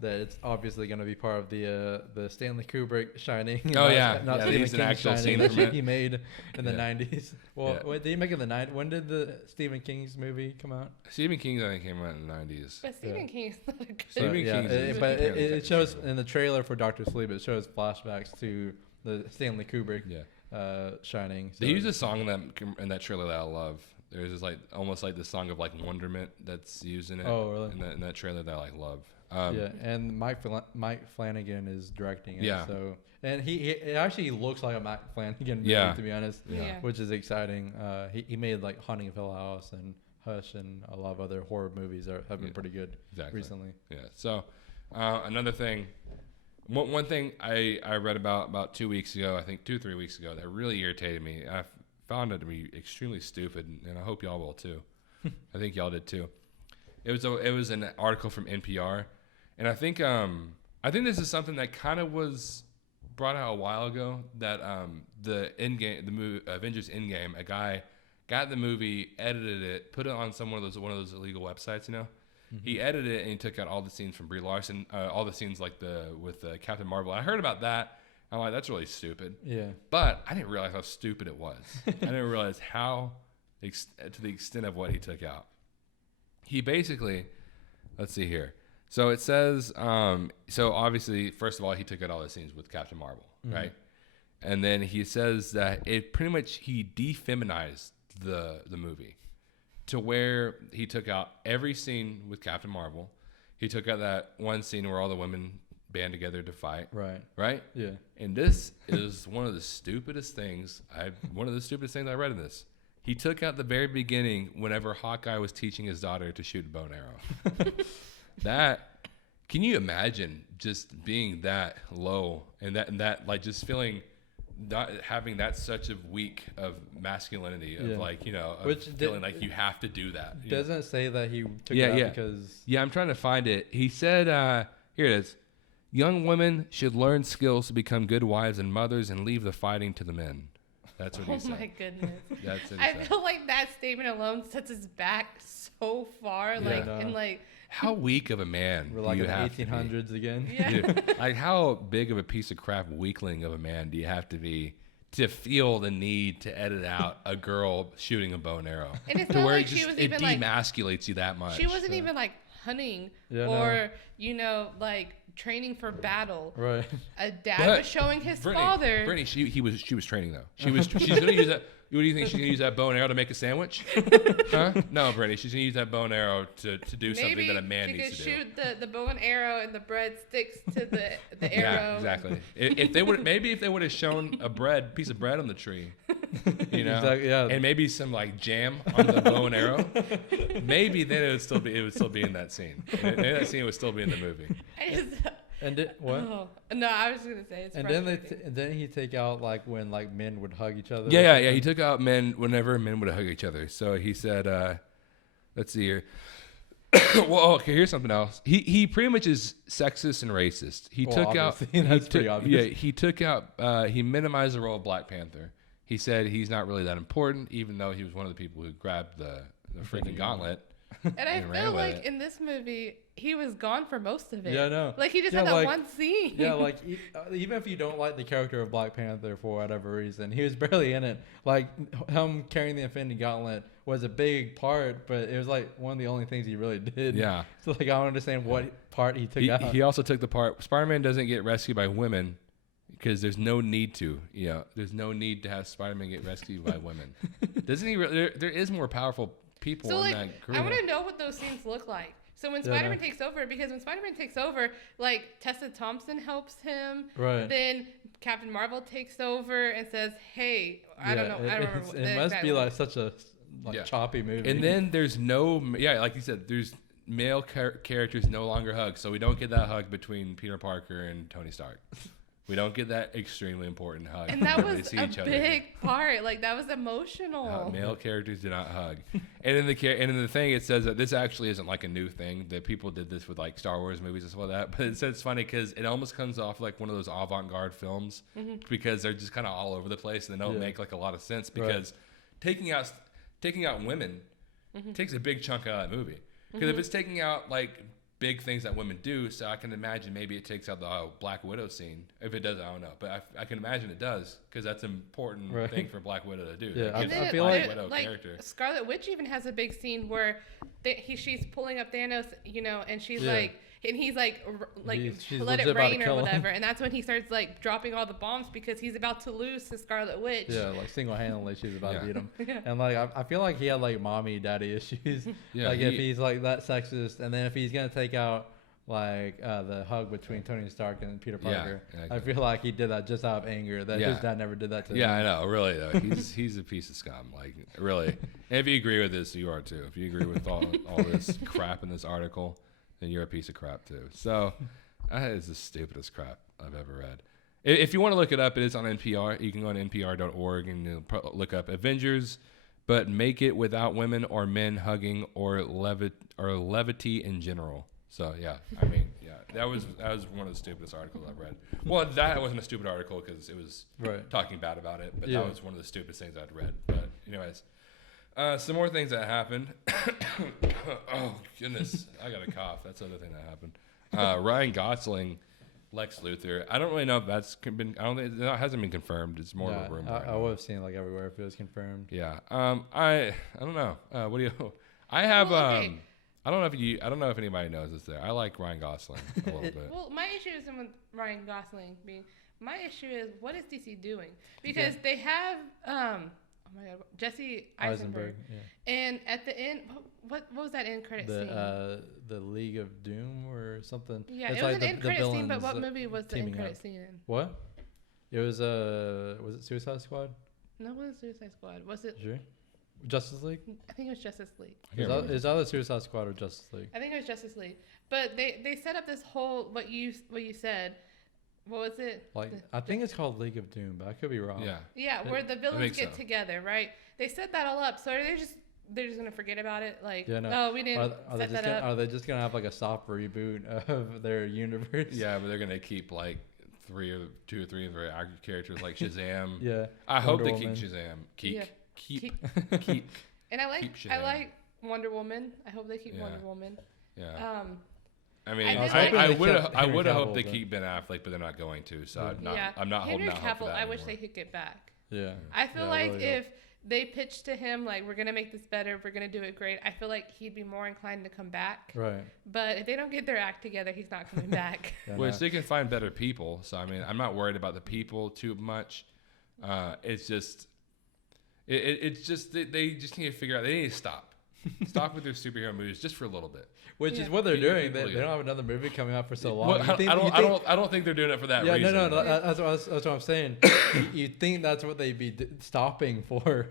that it's obviously going to be part of the Stanley Kubrick Shining. Oh, yeah. not Yeah, Stephen he's an King's actual Shining scene that from it. he made in the Yeah. 90s. Well, Yeah. wait, did he make it in the 90s? When did the Stephen King's movie come out? Stephen King, I think, came out in the 90s. But Stephen King is not a good. So, Stephen yeah, King's is but fairly it shows technical. in the trailer for Doctor Sleep. It shows flashbacks to the Stanley Kubrick Yeah. Shining. They So- use a song in that trailer that I love. There's just like almost like the song of like wonderment that's used in it. Oh, really? In that trailer that I like love. Yeah, and Mike Flanagan is directing it. Yeah. So, and it actually looks like a Mike Flanagan movie, Yeah. to be honest. Yeah. Which is exciting. He made like Haunting of Hill House and Hush and a lot of other horror movies that have been Yeah. pretty good Exactly. recently. Yeah. So another thing, One thing I read about 2 weeks ago, I think 2-3 weeks ago, that really irritated me. I found it to be extremely stupid, and I hope y'all will too. I think y'all did too. It was an article from NPR, and I think this is something that kind of was brought out a while ago. That the movie Avengers Endgame, a guy got the movie, edited it, put it on one of those illegal websites, you know. Mm-hmm. He edited it and he took out all the scenes from Brie Larson, all the scenes like with Captain Marvel. I heard about that. I'm like, that's really stupid. Yeah. But I didn't realize how stupid it was. I didn't realize how to the extent of what he took out. He basically, let's see here. So it says, so obviously, first of all, he took out all the scenes with Captain Marvel, mm-hmm. right? And then he says that it pretty much, he defeminized the movie to where he took out every scene with Captain Marvel. He took out that one scene where all the women band together to fight. Right? Yeah. And this is one of the stupidest things I read in this. He took out the very beginning whenever Hawkeye was teaching his daughter to shoot a bow and arrow. Can you imagine just being that low and that like just feeling not having that such a week of masculinity of like, you know, of feeling like you have to do that. Doesn't it say that he took it out because... Yeah, I'm trying to find it. He said, here it is. Young women should learn skills to become good wives and mothers and leave the fighting to the men. That's what he said. Oh my goodness. That's what I feel like that statement alone sets us back so far. How weak of a man we're do like you in the have 1800s to be? again. Yeah. Dude, like how big of a piece of crap weakling of a man do you have to be to feel the need to edit out a girl shooting a bow and arrow? And it's to not where like she was it even like demasculates you that much. She wasn't even like hunting or like training for battle. Right. A dad was showing his father. Brittany, she was training though. She's gonna use that. What do you think she's gonna use that bow and arrow to make a sandwich? Huh? No, Brittany, she's gonna use that bow and arrow to do something that a man needs to do. Maybe she could shoot the bow and arrow and the bread sticks to the arrow. Yeah, exactly. If they would have shown a piece of bread on the tree, you know, exactly, yeah. and maybe some like jam on the bow and arrow, maybe then it would still be in that scene. Maybe that scene would still be in the movie. And what? Oh, no, I was gonna say it's. And then he take out like when like men would hug each other. Yeah. He took out men whenever men would hug each other. So he said, let's see here. Well, okay, here's something else. He pretty much is sexist and racist. He took out. That's pretty obvious. Yeah, he took out. He minimized the role of Black Panther. He said he's not really that important, even though he was one of the people who grabbed the freaking gauntlet. And I feel like in this movie, he was gone for most of it. Yeah, I know. Like, he just had that one scene. Yeah, like, even if you don't like the character of Black Panther for whatever reason, he was barely in it. Like, him carrying the Infinity Gauntlet was a big part, but it was, like, one of the only things he really did. Yeah. So, like, I don't understand what part he took out. He also took the part, Spider-Man doesn't get rescued by women because there's no need to. You know, there's no need to have Spider-Man get rescued by women. Doesn't he? There is more powerful people in that group. I want to know what those scenes look like. So when Spider-Man takes over, because when Spider-Man takes over, like Tessa Thompson helps him. Right. Then Captain Marvel takes over and says, "Hey, I don't know. I don't remember." It must be like such a choppy movie. And then there's like you said, there's male characters no longer hug, so we don't get that hug between Peter Parker and Tony Stark. We don't get that extremely important hug. And that was a big part. Like, that was emotional. Male characters do not hug. And in the thing, it says that this actually isn't like a new thing. That people did this with like Star Wars movies and stuff like that. But it says it's funny because it almost comes off like one of those avant-garde films because they're just kind of all over the place and they don't make like a lot of sense because taking out women takes a big chunk out of that movie. Because if it's taking out like big things that women do, so I can imagine maybe it takes out the Black Widow scene. If it does, I don't know, but I can imagine it does because that's an important thing for Black Widow to do. Yeah, I feel like Scarlet Witch even has a big scene where she's pulling up Thanos, you know, and she's like. And he's like let it rain or whatever. And that's when he starts like dropping all the bombs because he's about to lose to Scarlet Witch. Yeah, like single-handedly she's about to beat him. And like I feel like he had like mommy daddy issues. Like if he's like that sexist, and then if he's gonna take out like the hug between Tony Stark and Peter Parker, I feel like he did that just out of anger that his dad never did that to him. Yeah, I know, really though. He's a piece of scum, like really. And if you agree with this, you are too. If you agree with all this crap in this article, then you're a piece of crap too. So that is the stupidest crap. I've ever read. If you want to look it up, it is on NPR. You can go on npr.org and look up Avengers, but make it without women or men hugging or levity in general. So yeah, I mean, yeah, that was one of the stupidest articles I've read. Well, that wasn't a stupid article because it was talking bad about it, but that was one of the stupidest things I'd read. But anyways, some more things that happened. Oh goodness, I got a cough. That's the other thing that happened. Ryan Gosling, Lex Luthor. I don't really know if that's been. I don't think that hasn't been confirmed. It's more of a rumor. I would have seen like everywhere if it was confirmed. Yeah. I don't know. What do you? I have okay. I don't know if anybody knows this there. I like Ryan Gosling a little bit. Well, my issue isn't with Ryan Gosling being. My issue is what is DC doing? Because they have oh my God, Jesse Eisenberg. Yeah. And at the end, what was that end credit scene? The League of Doom or something. Yeah, it's it was like an end credit scene, but what movie was the end credit scene in? What? It was was it Suicide Squad? No, it wasn't Suicide Squad. Was it? Sure. Justice League? I think it was Justice League. Is either Suicide Squad or Justice League? I think it was Justice League. But they set up this whole what you said. What was it? Like I think it's called League of Doom, but I could be wrong. Yeah. Yeah, where the villains get together, right? They set that all up. So they're just gonna forget about it. Like, oh, we didn't set that up. Are they just gonna have like a soft reboot of their universe? Yeah, but they're gonna keep like two or three of their active characters like Shazam. Yeah. I hope they keep Shazam. Keep. And I like Wonder Woman. I hope they keep Wonder Woman. Yeah. I mean, I I would have hoped they keep Ben Affleck, but they're not going to. So I'm not holding out hope for that I wish anymore. they could get back. Yeah. I feel like really if they pitched to him like we're gonna make this better, we're gonna do it great, I feel like he'd be more inclined to come back. Right. But if they don't get their act together, he's not coming back. Which they can find better people. So I mean, I'm not worried about the people too much. It's just, it's just they just need to figure out. They need to stop with their superhero movies just for a little bit. Which is what they're doing. They don't have another movie coming out for so long. Well, I don't think they're doing it for that reason. No. That's what I'm saying. you think that's what they'd be stopping for,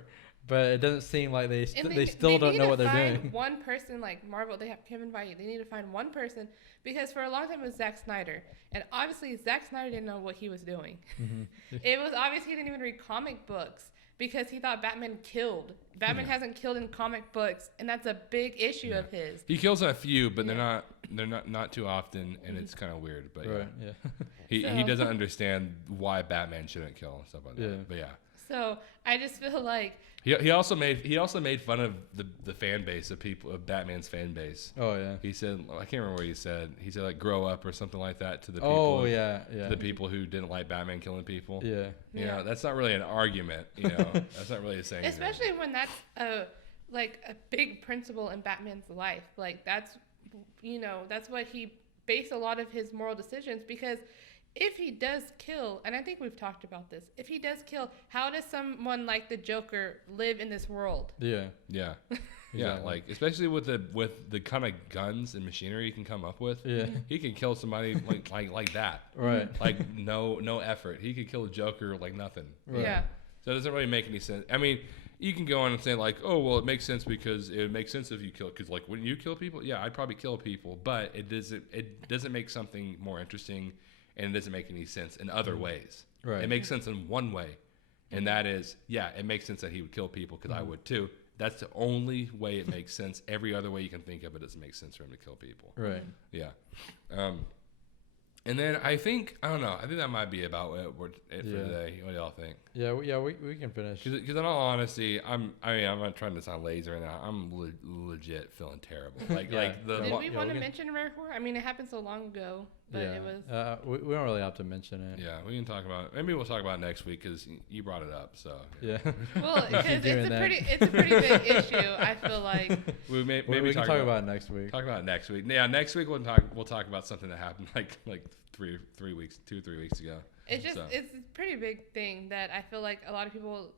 but it doesn't seem like they still don't know what they're doing. One person like Marvel, they have Kevin Feige. They need to find one person because for a long time it was Zack Snyder, and obviously Zack Snyder didn't know what he was doing. Mm-hmm. It was obvious he didn't even read comic books. Because he thought Batman killed. Batman hasn't killed in comic books, and that's a big issue of his. He kills in a few, but they're not too often, and it's kind of weird. But he doesn't understand why Batman shouldn't kill and stuff like that. But yeah. So I just feel like he also made fun of the fan base of Batman's fan base. Oh yeah. He said, I can't remember what he said. He said like grow up or something like that to the people. Oh yeah. To the people who didn't like Batman killing people. Yeah. You know, that's not really an argument. You know, that's not really saying. Especially when that's a big principle in Batman's life. Like that's what he based a lot of his moral decisions because. If he does kill, and I think we've talked about this, if he does kill, how does someone like the Joker live in this world? Yeah. Like especially with the kind of guns and machinery he can come up with. Yeah. He can kill somebody like that. Right. Like no effort. He could kill a Joker like nothing. Right. Yeah. So it doesn't really make any sense. I mean, you can go on and say like, oh well, it makes sense because it makes sense if you kill. Because like when you kill people, yeah, I'd probably kill people, but it doesn't make something more interesting. And it doesn't make any sense in other ways. Right. It makes sense in one way, and that is, it makes sense that he would kill people because I would too. That's the only way it makes sense. Every other way you can think of it doesn't make sense for him to kill people. Right. Yeah. And then I think that might be about it for today. What do y'all think? Yeah, we can finish. Because in all honesty, I'm not trying to sound lazy right now. I'm legit feeling terrible. Did we want to mention Rare Horror? I mean, it happened so long ago, but it was. We don't really have to mention it. Yeah, we can talk about it. Maybe we'll talk about it next week because you brought it up. So yeah. Well, because it's a pretty big issue. I feel like we can talk about it next week. Talk about it next week. Yeah, next week we'll talk about something that happened like 3 weeks ago. It's a pretty big thing that I feel like a lot of people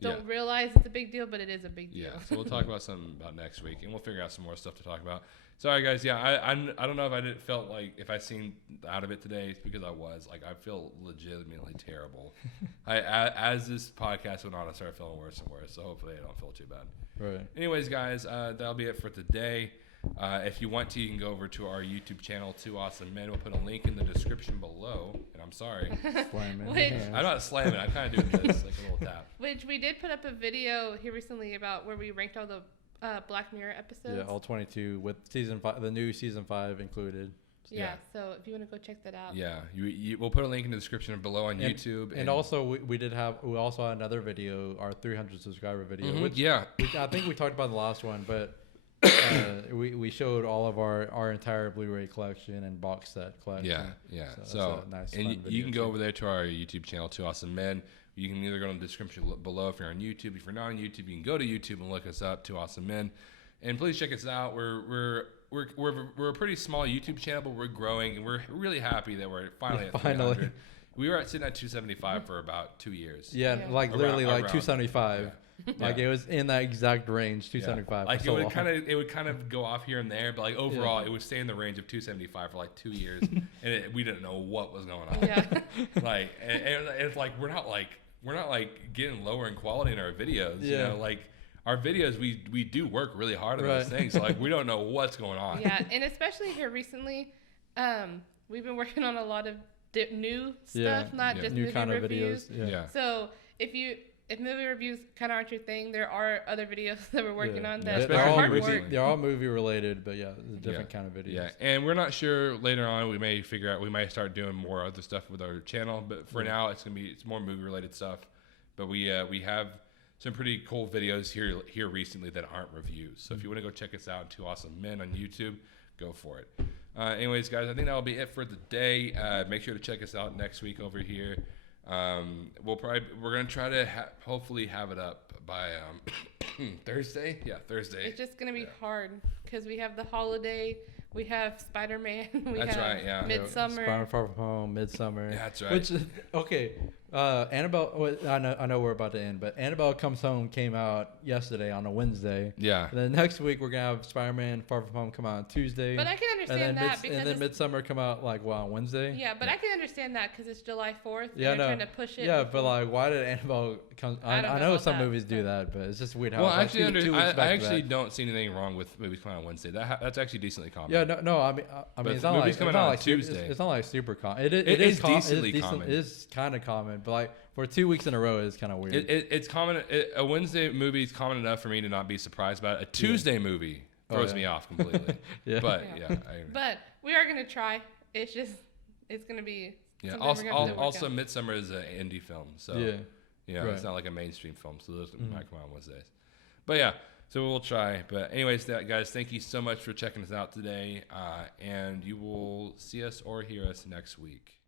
don't realize it's a big deal, but it is a big deal. Yeah, so we'll talk about something about next week, and we'll figure out some more stuff to talk about. Sorry, guys. Yeah, I don't know if I felt like if I seemed out of it today, it's because I was. Like, I feel legitimately terrible. As this podcast went on, I started feeling worse and worse, so hopefully I don't feel too bad. Right. Anyways, guys, that'll be it for today. If you want to, you can go over to our YouTube channel, Two Awesome Men. We'll put a link in the description below. And I'm sorry. I'm not slamming. I'm kind of doing this, like a little tap. Which we did put up a video here recently about where we ranked all the Black Mirror episodes. Yeah, all 22 with season 5, the new season 5 included. Yeah, so if you want to go check that out. Yeah, we'll put a link in the description below on YouTube. And also we also had another video, our 300 subscriber video. Mm-hmm, Which I think we talked about in the last one, but we showed all of our entire Blu-ray collection and box set collection. Yeah. So nice, and you can go over there to our YouTube channel, Two Awesome Men. You can either go in the description below if you're on YouTube. If you're not on YouTube, you can go to YouTube and look us up, Two Awesome Men. And please check us out. We're a pretty small YouTube channel, but we're growing, and we're really happy that we're finally at 300. We were sitting at 275 for about 2 years. Yeah. Like literally like 275. Yeah. Like it was in that exact range, 275. Like it would kind of go off here and there, but like overall, it would stay in the range of 275 for like 2 years, and we didn't know what was going on. Yeah. Like and it's like we're not like getting lower in quality in our videos. Yeah. You know, like our videos, we do work really hard on those things. So like we don't know what's going on. Yeah, and especially here recently, we've been working on a lot of new stuff, not just new movie kind of reviews. videos. Yeah. So if movie reviews kind of aren't your thing, there are other videos that we're working on that they're are all hard movie, work. they're all movie related, but it's a different kind of videos. Yeah, and we're not sure later on. We may figure out. We might start doing more other stuff with our channel, but for now, it's more movie related stuff. But we have some pretty cool videos here recently that aren't reviews. So if you want to go check us out, Two Awesome Men on YouTube, go for it. Anyways, guys, I think that'll be it for the day. Make sure to check us out next week over here. We're gonna try to hopefully have it up by Thursday. Yeah, Thursday. It's just gonna be hard because we have the holiday, we have Spider-Man, That's right. Yeah. Midsummer. Spider-Man Far From Home, Midsummer. Yeah, that's right. Which okay. Annabelle. I know we're about to end, but Annabelle Comes Home came out yesterday on a Wednesday. Yeah. And then next week we're gonna have Spider-Man Far From Home come out on Tuesday. But I can understand that because and then Midsummer come out on Wednesday. Yeah, but I can understand that because it's July 4th. Yeah, and they're trying to push it. Yeah, but like, why did Annabelle come? I know some movies do that, but it's just weird how. Well, it's like I actually don't see anything wrong with movies coming out on Wednesday. That's actually decently common. Yeah, no. I mean, it's not like coming out on Tuesday. It's not like super common. It is decently common. It is kind of common, but like for 2 weeks in a row, it's kind of weird. It's common. A Wednesday movie is common enough for me to not be surprised about it. A Tuesday movie throws me off completely. But we are gonna try. It's gonna be. Yeah. Also, Midsummer is an indie film, so it's not like a mainstream film, so those might come out on Wednesdays. But yeah, so we'll try. But anyways, guys, thank you so much for checking us out today, and you will see us or hear us next week.